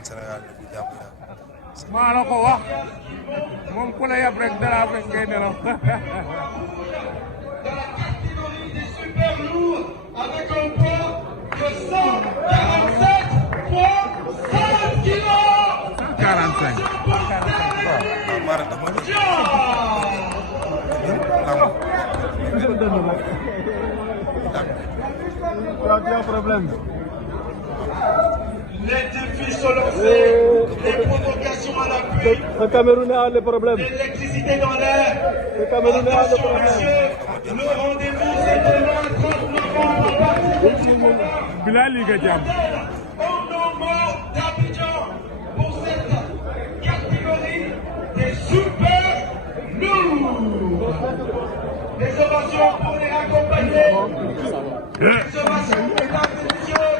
ñaan Sénégal jàmm yaa. maa la ko wax moom ku la yab rek dara fekk ngay nelaw. Super lourd avec un poids de 147,5 kilos. 45. Mara ndax ma Tu as problème. Les défis sont lancés, les provocations à l'appui. Le Camerounais a le problème. L'électricité dans l'air. Le Camerounais a le Attention problème. messieurs, le rendez-vous c'est demain 30 novembre à partir de 19h. Bilal yi nga jàmm. Au moment d'Abidjan pour cette catégorie des super lourds. Des ovations pour les accompagner. Des ovations, mesdames et messieurs.